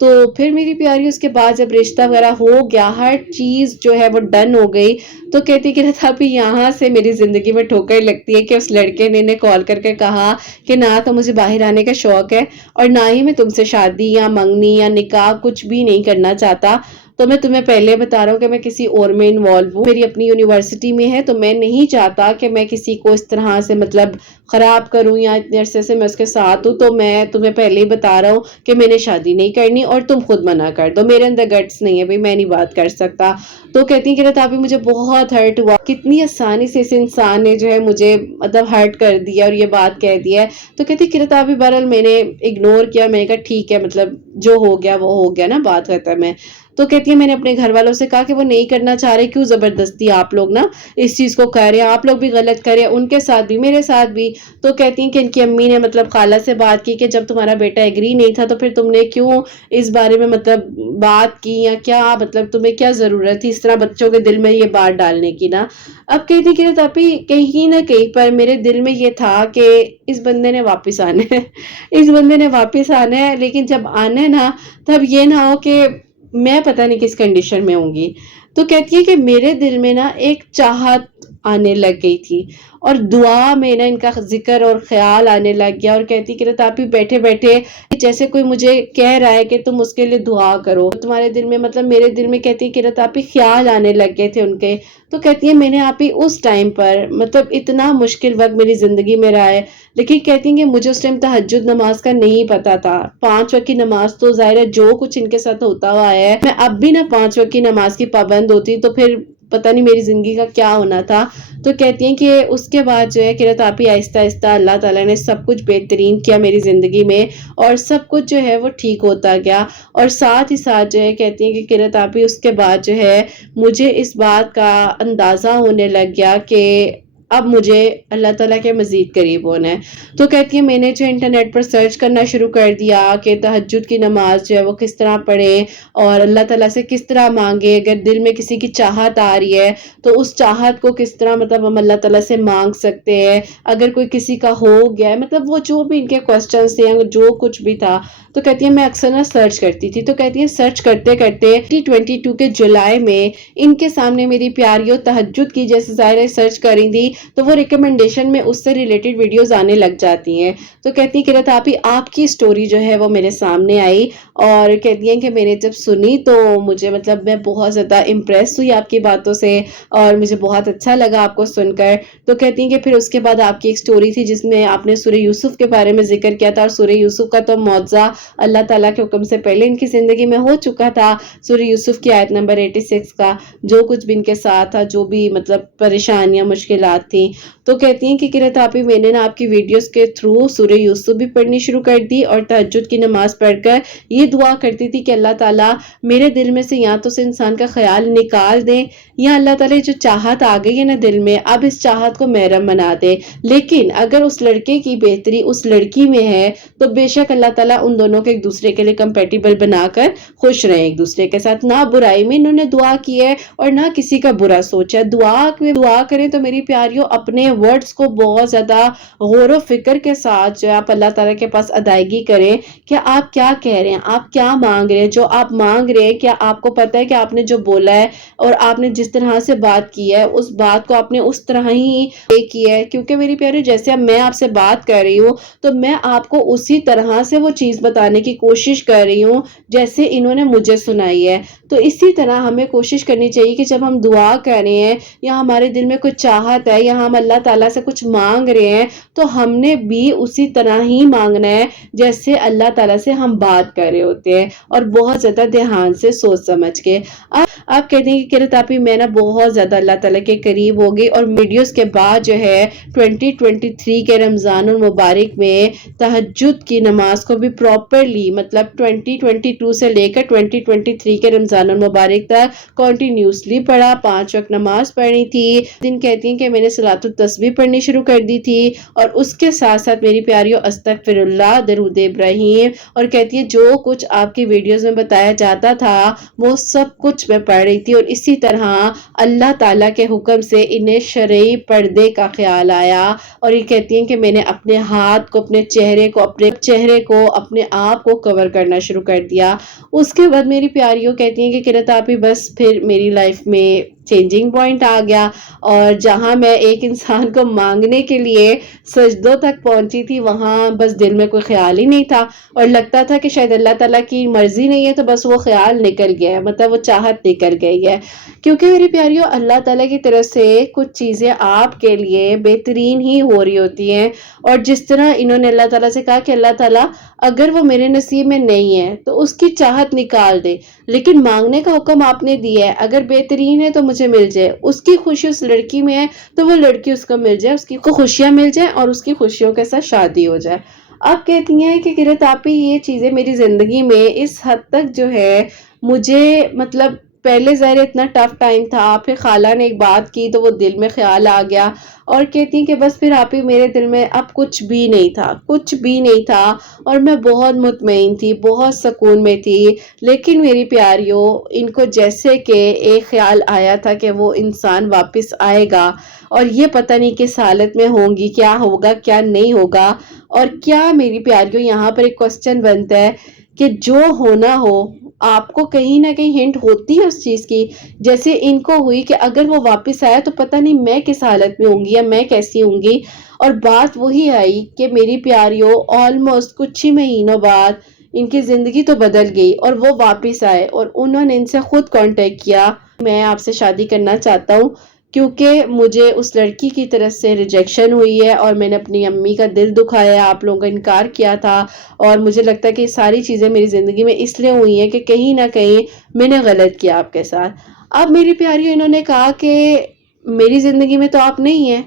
تو پھر میری پیاری اس کے بعد جب رشتہ وغیرہ ہو گیا, ہر چیز جو ہے وہ ڈن ہو گئی, تو کہتی کہ ابھی یہاں سے میری زندگی میں ٹھوکر لگتی ہے کہ اس لڑکے نے انہیں کال کر کے کہا کہ نہ تو مجھے باہر آنے کا شوق ہے اور نہ ہی میں تم سے شادی یا منگنی یا نکاح کچھ بھی نہیں کرنا چاہتا. تو میں تمہیں پہلے بتا رہا ہوں کہ میں کسی اور میں انوالو ہوں, میری اپنی یونیورسٹی میں ہے تو میں نہیں چاہتا کہ میں کسی کو اس طرح سے مطلب خراب کروں یا اتنے عرصے سے میں اس کے ساتھ ہوں. تو میں تمہیں پہلے ہی بتا رہا ہوں کہ میں نے شادی نہیں کرنی اور تم خود منع کر دو, میرے اندر گٹس نہیں ہے بھائی, میں نہیں بات کر سکتا. تو کہتی ہیں کہ قرۃ آپی مجھے بہت ہرٹ ہوا, کتنی آسانی سے اس انسان نے جو ہے مجھے مطلب ہرٹ کر دیا اور یہ بات کہہ دیا ہے. تو کہتی قرۃ آپی بہرحال میں نے اگنور کیا, میں نے کہا ٹھیک ہے مطلب جو ہو گیا وہ ہو گیا نا, بات ختم ہے. تو کہتی ہے میں نے اپنے گھر والوں سے کہا کہ وہ نہیں کرنا چاہ رہے, کیوں زبردستی آپ لوگ نا اس چیز کو کر رہے ہیں, آپ لوگ بھی غلط کر رہے ہیں, ان کے ساتھ بھی میرے ساتھ بھی. تو کہتی ہیں کہ ان کی امی نے مطلب خالہ سے بات کی کہ جب تمہارا بیٹا ایگری نہیں تھا تو پھر تم نے کیوں اس بارے میں مطلب بات کی, یا کیا مطلب تمہیں کیا ضرورت تھی اس طرح بچوں کے دل میں یہ بات ڈالنے کی نا. اب کہتی کہ تاپی کہیں نہ کہیں پر میرے دل میں یہ تھا کہ اس بندے نے واپس آنا ہے, اس بندے نے واپس آنا ہے, لیکن جب آنا ہے نا تب یہ نہ ہو کہ میں پتہ نہیں کس کنڈیشن میں ہوں گی. تو کہتی ہے کہ میرے دل میں نا ایک چاہت آنے لگ گئی تھی اور دعا میں نا ان کا ذکر اور خیال آنے لگ گیا. اور کہتی کہ تاپی بیٹھے بیٹھے جیسے کوئی مجھے کہہ رہا ہے کہ تم اس کے لیے دعا کرو, تمہارے دل میں مطلب میرے دل میں کہتی کہ تاپی خیال آنے لگ گئے تھے ان کے. تو کہتی ہے میں نے آپ ہی اس ٹائم پر مطلب اتنا مشکل وقت میری زندگی میں رہا ہے, لیکن کہتی ہیں کہ مجھے اس ٹائم تہجد نماز کا نہیں پتا تھا. 5 وقت کی نماز تو ظاہر ہے جو کچھ ان کے ساتھ ہوتا ہوا ہے, میں اب بھی نا 5 وقت کی نماز کی پابند ہوتی تو پھر پتہ نہیں میری زندگی کا کیا ہونا تھا. تو کہتی ہیں کہ اس کے بعد جو ہے قرۃ آپی آہستہ آہستہ اللہ تعالیٰ نے سب کچھ بہترین کیا میری زندگی میں اور سب کچھ جو ہے وہ ٹھیک ہوتا گیا. اور ساتھ ہی ساتھ جو ہے کہتی ہیں کہ قرۃ آپی اس کے بعد جو ہے مجھے اس بات کا اندازہ ہونے لگ گیا کہ اب مجھے اللہ تعالیٰ کے مزید قریب ہونا ہے۔ تو کہتی ہے میں نے جو انٹرنیٹ پر سرچ کرنا شروع کر دیا کہ تہجد کی نماز جو ہے وہ کس طرح پڑھے اور اللہ تعالیٰ سے کس طرح مانگے، اگر دل میں کسی کی چاہت آ رہی ہے تو اس چاہت کو کس طرح مطلب ہم اللہ تعالیٰ سے مانگ سکتے ہیں، اگر کوئی کسی کا ہو گیا ہے، مطلب وہ جو بھی ان کے کوسچنز تھے، جو کچھ بھی تھا، تو کہتی ہے میں اکثر نہ سرچ کرتی تھی۔ تو کہتی ہے سرچ کرتے کرتے 2022 کے جولائی میں ان کے سامنے میری پیاریوں تہجد کی جیسے ظاہر سرچ کری تھی تو وہ ریکمنڈیشن میں اس سے ریلیٹڈ ویڈیوز آنے لگ جاتی ہیں۔ تو کہتی ہے قرۃ آپی آپ کی سٹوری جو ہے وہ میرے سامنے آئی اور کہتی ہیں کہ میں نے جب سنی تو مجھے مطلب میں بہت زیادہ امپریس ہوئی آپ کی باتوں سے اور مجھے بہت اچھا لگا آپ کو سن کر۔ تو کہتی ہیں کہ پھر اس کے بعد آپ کی ایک سٹوری تھی جس میں آپ نے سورہ یوسف کے بارے میں ذکر کیا تھا، اور سورہ یوسف کا تو معجزہ اللہ تعالیٰ کے حکم سے پہلے ان کی زندگی میں ہو چکا تھا۔ سورہ یوسف کی آیت نمبر 86 کا جو کچھ بھی ان کے ساتھ تھا، جو بھی مطلب پریشانیاں مشکلات تھیں، تو کہتی ہیں کہ قرۃ آپی میں نے نا آپ کی ویڈیوز کے تھرو سورہ یوسف بھی پڑھنی شروع کر دی اور تہجد کی نماز پڑھ کر یہ دعا کرتی تھی کہ اللہ تعالیٰ میرے دل میں سے یا تو سے انسان کا خیال نکال دے، یا اللہ تعالیٰ جو چاہت آ گئی ہے نا دل میں، اب اس چاہت کو محرم بنا دے، لیکن اگر اس لڑکے کی بہتری اس لڑکی میں ہے تو بے شک اللہ تعالیٰ ان دونوں کو ایک دوسرے کے لیے کمپیٹیبل بنا کر خوش رہیں ایک دوسرے کے ساتھ۔ نہ برائی میں انہوں نے دعا کی ہے اور نہ کسی کا برا سوچا۔ دعا کریں تو میری پیاریوں اپنے ورڈز کو بہت زیادہ غور و فکر کے ساتھ جو آپ اللہ تعالیٰ کے پاس ادائیگی کریں کہ آپ کیا کہہ رہے ہیں، آپ کیا مانگ رہے ہیں، جو آپ مانگ رہے ہیں کیا آپ کو پتہ ہے کہ آپ نے جو بولا ہے اور آپ نے جس طرح سے بات کی ہے اس بات کو آپ نے اس طرح ہی کی ہے، کیونکہ میری پیاری جیسے اب میں آپ سے بات کر رہی ہوں تو میں آپ کو اسی طرح سے وہ چیز بتانے کی کوشش کر رہی ہوں جیسے انہوں نے مجھے سنائی ہے۔ تو اسی طرح ہمیں کوشش کرنی چاہیے کہ جب ہم دعا کر رہے ہیں یا ہمارے دل میں کوئی چاہت ہے یا ہم اللہ تعالیٰ سے کچھ مانگ رہے ہیں تو ہم نے بھی اسی طرح ہی مانگنا ہے جیسے اللہ تعالیٰ سے ہم بات کر رہے ہوتے ہیں، اور بہت زیادہ دھیان سے سوچ سمجھ کے۔ آپ کہتے ہیں کہ قرۃ آپی میں نا بہت زیادہ اللہ تعالیٰ کے قریب ہو گئی اور ویڈیوز کے بعد جو ہے 2023 کے رمضان المبارک میں تہجد کی نماز کو بھی پراپرلی مطلب 2022 سے لے کر 2023 کے رمضان المبارک تک کنٹینیوسلی پڑھا، 5 وقت نماز پڑھنی تھی۔ دن کہتی ہیں کہ میں نے صلاۃ التسبیح پڑھنی شروع کر دی تھی اور اس کے ساتھ ساتھ میری پیاریوں استغفر اللہ، درود ابراہیم، اور کہتی ہے جو کچھ آپ کی ویڈیوز میں بتایا جاتا تھا وہ سب کچھ میں پڑھ رہی تھی، اور اسی طرح اللہ تعالیٰ کے حکم سے انہیں شرعی پردے کا خیال آیا، اور یہ کہتی ہیں کہ میں نے اپنے ہاتھ کو، اپنے چہرے کو، اپنے آپ کو کور کرنا شروع کر دیا۔ اس کے بعد میری پیاریوں کہتی ہیں کہ قرۃ آپی بس پھر میری لائف میں چینجنگ پوائنٹ آ گیا، اور جہاں میں ایک انسان کو مانگنے کے لیے سجدوں تک پہنچی تھی وہاں بس دل میں کوئی خیال ہی نہیں تھا، اور لگتا تھا کہ شاید اللہ تعالیٰ کی مرضی نہیں ہے تو بس وہ خیال نکل گیا ہے، مطلب وہ چاہت نکل گئی ہے، کیونکہ میری پیاریوں اللہ تعالیٰ کی طرف سے کچھ چیزیں آپ کے لیے بہترین ہی ہو رہی ہوتی ہیں، اور جس طرح انہوں نے اللہ تعالیٰ سے کہا کہ اللہ تعالیٰ اگر وہ میرے نصیب میں نہیں ہے تو اس کی چاہت نکال دے، لیکن مانگنے کا حکم آپ نے دیا ہے، اگر بہترین ہے تو مجھے مل جائے، اس کی خوشی اس لڑکی میں ہے تو وہ لڑکی اس کو مل جائے، اس کی خوشیاں مل جائیں اور اس کی خوشیوں کے ساتھ شادی ہو جائے۔ آپ کہتی ہیں کہ قرۃ آپی یہ چیزیں میری زندگی میں اس حد تک جو ہے مجھے مطلب پہلے ظاہر اتنا ٹف ٹائم تھا، پھر خالہ نے ایک بات کی تو وہ دل میں خیال آ گیا، اور کہتی ہیں کہ بس پھر آپ ہی میرے دل میں اب کچھ بھی نہیں تھا اور میں بہت مطمئن تھی، بہت سکون میں تھی، لیکن میری پیاریوں ان کو جیسے کہ ایک خیال آیا تھا کہ وہ انسان واپس آئے گا اور یہ پتہ نہیں کس حالت میں ہوں گی، کیا ہوگا کیا نہیں ہوگا، اور کیا میری پیاریوں یہاں پر ایک کوسچن بنتا ہے کہ جو ہونا ہو آپ کو کہیں نہ کہیں ہنٹ ہوتی ہے اس چیز کی، جیسے ان کو ہوئی کہ اگر وہ واپس آیا تو پتہ نہیں میں کس حالت میں ہوں گی یا میں کیسی ہوں گی، اور بات وہی آئی کہ میری پیاریوں آلموسٹ کچھ ہی مہینوں بعد ان کی زندگی تو بدل گئی اور وہ واپس آئے اور انہوں نے ان سے خود کانٹیکٹ کیا، میں آپ سے شادی کرنا چاہتا ہوں، کیونکہ مجھے اس لڑکی کی طرف سے ریجیکشن ہوئی ہے اور میں نے اپنی امی کا دل دکھایا، آپ لوگوں کا انکار کیا تھا، اور مجھے لگتا ہے کہ یہ ساری چیزیں میری زندگی میں اس لیے ہوئی ہیں کہ کہیں نہ کہیں میں نے غلط کیا آپ کے ساتھ۔ اب میری پیاری انہوں نے کہا کہ میری زندگی میں تو آپ نہیں ہیں،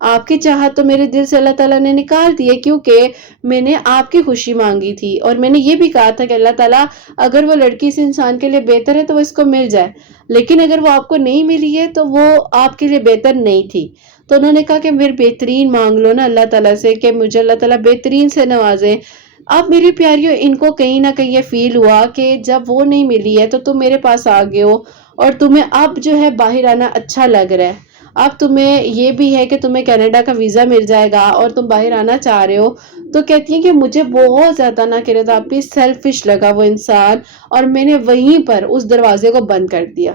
آپ کی چاہت تو میرے دل سے اللہ تعالیٰ نے نکال دی ہے، کیونکہ میں نے آپ کی خوشی مانگی تھی، اور میں نے یہ بھی کہا تھا کہ اللہ تعالیٰ اگر وہ لڑکی اس انسان کے لیے بہتر ہے تو وہ اس کو مل جائے، لیکن اگر وہ آپ کو نہیں ملی ہے تو وہ آپ کے لیے بہتر نہیں تھی۔ تو انہوں نے کہا کہ پھر بہترین مانگ لو نا اللہ تعالیٰ سے، کہ مجھے اللہ تعالیٰ بہترین سے نوازے۔ اب میری پیاریوں، ان کو کہیں نہ کہیں یہ فیل ہوا کہ جب وہ نہیں ملی ہے تو تم میرے پاس آ گئے ہو، اور تمہیں اب جو ہے باہر آنا اچھا لگ رہا ہے، اب تمہیں یہ بھی ہے کہ تمہیں کینیڈا کا ویزا مل جائے گا اور تم باہر آنا چاہ رہے ہو۔ تو کہتی ہیں کہ مجھے بہت زیادہ نہ کہ آپ سیلفش لگا وہ انسان، اور میں نے وہیں پر اس دروازے کو بند کر دیا۔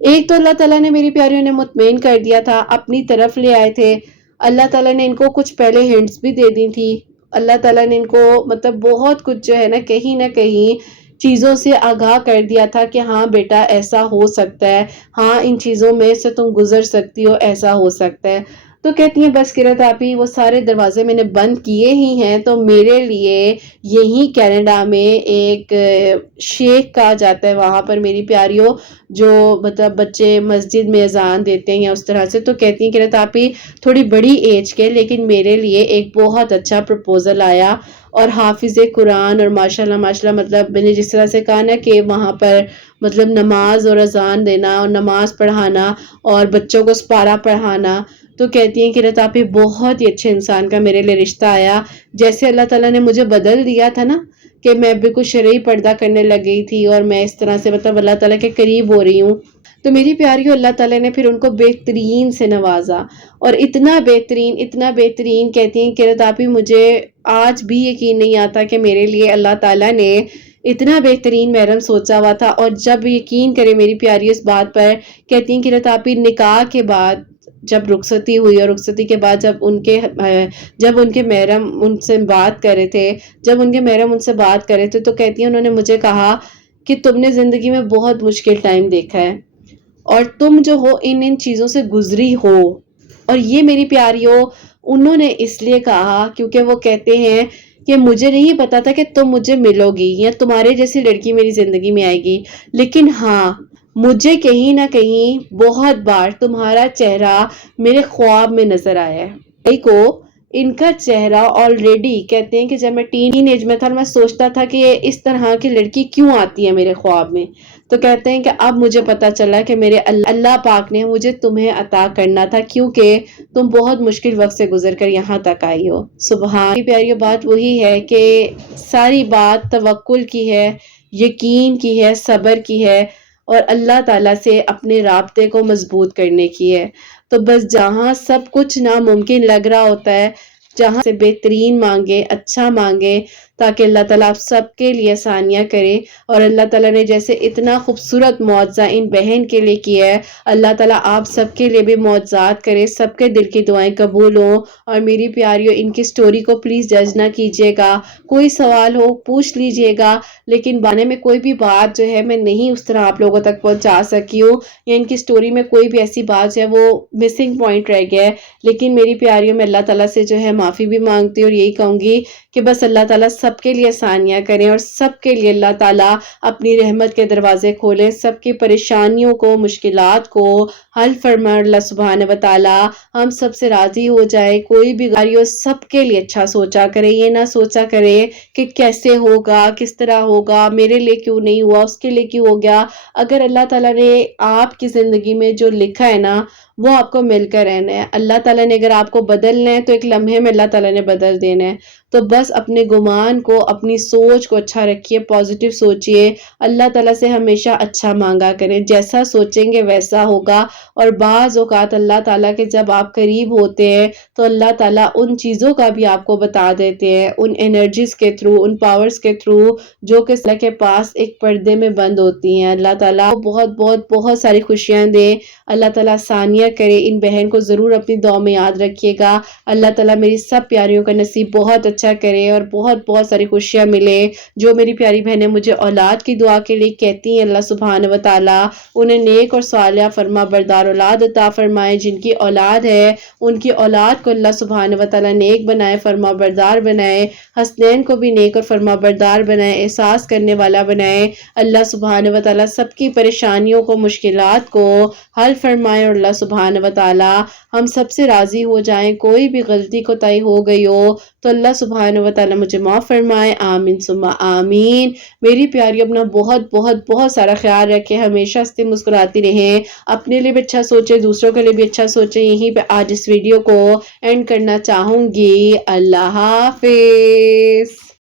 ایک تو اللہ تعالیٰ نے میری پیاریوں نے مطمئن کر دیا تھا، اپنی طرف لے آئے تھے، اللہ تعالیٰ نے ان کو کچھ پہلے ہنٹس بھی دے دی تھی، اللہ تعالیٰ نے ان کو مطلب بہت کچھ جو ہے نا کہیں چیزوں سے آگاہ کر دیا تھا کہ ہاں بیٹا ایسا ہو سکتا ہے، ہاں ان چیزوں میں سے تم گزر سکتی ہو، ایسا ہو سکتا ہے۔ تو کہتی ہیں بس قرۃ آپی وہ سارے دروازے میں نے بند کیے ہی ہیں، تو میرے لیے یہی کینیڈا میں ایک شیخ کہا جاتا ہے، وہاں پر میری پیاریوں جو مطلب بچے مسجد میں اذان دیتے ہیں یا اس طرح سے، تو کہتی ہیں قرۃ آپی تھوڑی بڑی ایج کے لیکن میرے لیے ایک بہت اچھا پرپوزل آیا، اور حافظ قرآن، اور ماشاءاللہ مطلب میں نے جس طرح سے کہا نا کہ وہاں پر مطلب نماز اور اذان دینا اور نماز پڑھانا اور بچوں کو سپارہ پڑھانا، تو کہتی ہیں قرۃ آپی بہت ہی اچھے انسان کا میرے لیے رشتہ آیا، جیسے اللہ تعالیٰ نے مجھے بدل دیا تھا نا کہ میں بالکل شرعی پردہ کرنے لگ گئی تھی، اور میں اس طرح سے مطلب اللہ تعالیٰ کے قریب ہو رہی ہوں۔ تو میری پیاریوں اللہ تعالیٰ نے پھر ان کو بہترین سے نوازا، اور اتنا بہترین کہتی ہیں قرۃ آپی مجھے آج بھی یقین نہیں آتا کہ میرے لیے اللہ تعالیٰ نے اتنا بہترین محرم سوچا ہوا تھا۔ اور جب یقین کرے میری پیاری اس بات پر، کہتی ہیں قرۃ آپی نکاح کے بعد جب رخصتی ہوئی، اور رخصتی کے بعد جب ان کے محرم ان سے بات کر رہے تھے تو کہتی ہیں انہوں نے مجھے کہا کہ تم نے زندگی میں بہت مشکل ٹائم دیکھا ہے، اور تم جو ہو ان چیزوں سے گزری ہو۔ اور یہ میری پیاریوں انہوں نے اس لیے کہا کیونکہ وہ کہتے ہیں کہ مجھے نہیں پتا تھا کہ تم مجھے ملو گی یا تمہارے جیسی لڑکی میری زندگی میں آئے گی، لیکن ہاں مجھے کہیں نہ کہیں بہت بار تمہارا چہرہ میرے خواب میں نظر آیا ہے۔ کو ان کا چہرہ آلریڈی کہتے ہیں کہ جب میں ٹین ایج میں تھا اور میں سوچتا تھا کہ اس طرح کی لڑکی کیوں آتی ہے میرے خواب میں، تو کہتے ہیں کہ اب مجھے پتا چلا کہ میرے اللہ پاک نے مجھے تمہیں عطا کرنا تھا، کیونکہ تم بہت مشکل وقت سے گزر کر یہاں تک آئی ہو۔ سبحان پیاری بات وہی ہے کہ ساری بات توکل کی ہے، یقین کی ہے، صبر کی ہے، اور اللہ تعالیٰ سے اپنے رابطے کو مضبوط کرنے کی ہے۔ تو بس جہاں سب کچھ ناممکن لگ رہا ہوتا ہے، جہاں سے بہترین مانگے، اچھا مانگے، تاکہ اللہ تعالیٰ آپ سب کے لیے آسانیاں کرے۔ اور اللہ تعالیٰ نے جیسے اتنا خوبصورت معجزہ ان بہن کے لیے کیا ہے، اللہ تعالیٰ آپ سب کے لیے بھی معجزات کرے، سب کے دل کی دعائیں قبول ہوں۔ اور میری پیاریوں ان کی سٹوری کو پلیز جج نہ کیجیے گا، کوئی سوال ہو پوچھ لیجیے گا، لیکن بانے میں کوئی بھی بات جو ہے میں نہیں اس طرح آپ لوگوں تک پہنچا سکی ہوں، یا ان کی سٹوری میں کوئی بھی ایسی بات جو ہے وہ مسنگ پوائنٹ رہ گیا ہے، لیکن میری پیاریوں میں اللہ تعالیٰ سے جو ہے معافی بھی مانگتی ہوں، اور یہی کہوں گی کہ بس اللہ تعالیٰ سب کے لیے آسانیاں کریں، اور سب کے لیے اللہ تعالیٰ اپنی رحمت کے دروازے کھولیں، سب کی پریشانیوں کو، مشکلات کو حل فرمائے اللہ سبحانہ و تعالیٰ، ہم سب سے راضی ہو جائے۔ کوئی بھی غاریوں سب کے لیے اچھا سوچا کرے، یہ نہ سوچا کرے کہ کیسے ہوگا، کس طرح ہوگا، میرے لیے کیوں نہیں ہوا، اس کے لیے کیوں ہو گیا۔ اگر اللہ تعالیٰ نے آپ کی زندگی میں جو لکھا ہے نا وہ آپ کو مل کر رہنا ہے، اللہ تعالیٰ نے اگر آپ کو بدلنا ہے تو ایک لمحے میں اللہ تعالیٰ نے بدل دینا ہے۔ تو بس اپنے گمان کو، اپنی سوچ کو اچھا رکھیے، پازیٹیو سوچئے، اللہ تعالیٰ سے ہمیشہ اچھا مانگا کریں، جیسا سوچیں گے ویسا ہوگا۔ اور بعض اوقات اللہ تعالیٰ کے جب آپ قریب ہوتے ہیں تو اللہ تعالیٰ ان چیزوں کا بھی آپ کو بتا دیتے ہیں، ان انرجیز کے تھرو، ان پاورز کے تھرو جو کہ اللہ کے پاس ایک پردے میں بند ہوتی ہیں۔ اللہ تعالیٰ بہت بہت بہت ساری خوشیاں دے، اللہ تعالیٰ آسانیاں کرے۔ ان بہن کو ضرور اپنی دعا میں یاد رکھیے گا۔ اللہ تعالیٰ میری سب پیاریوں کا نصیب بہت اچھا کرے اور بہت بہت ساری خوشیاں ملے۔ جو میری پیاری بہنیں مجھے اولاد کی دعا کے لیے کہتی ہیں، اللہ سبحانہ و تعالیٰ انہیں نیک اور صالحہ فرما بردار مالدار اولاد عطا فرمائے، جن کی اولاد ہے ان کی اولاد کو اللہ سبحانہ و تعالیٰ نیک بنائے، فرما بردار بنائے، حسنین کو بھی نیک اور فرما بردار بنائے، احساس کرنے والا بنائے۔ اللہ سبحانہ و تعالیٰ سب کی پریشانیوں کو، مشکلات کو حل فرمائے، اور اللہ سبحانہ و تعالیٰ ہم سب سے راضی ہو جائیں۔ کوئی بھی غلطی کوتاہی ہو گئی ہو تو اللہ سبحانہ و تعالیٰ مجھے معاف فرمائے، آمین ثم آمین۔ میری پیاری اپنا بہت بہت بہت سارا خیال رکھیں، ہمیشہ ہنستی مسکراتی رہیں، اپنے لیے بھی اچھا سوچیں، دوسروں کے لیے بھی اچھا سوچیں۔ یہیں پہ آج اس ویڈیو کو اینڈ کرنا چاہوں گی۔ اللہ حافظ۔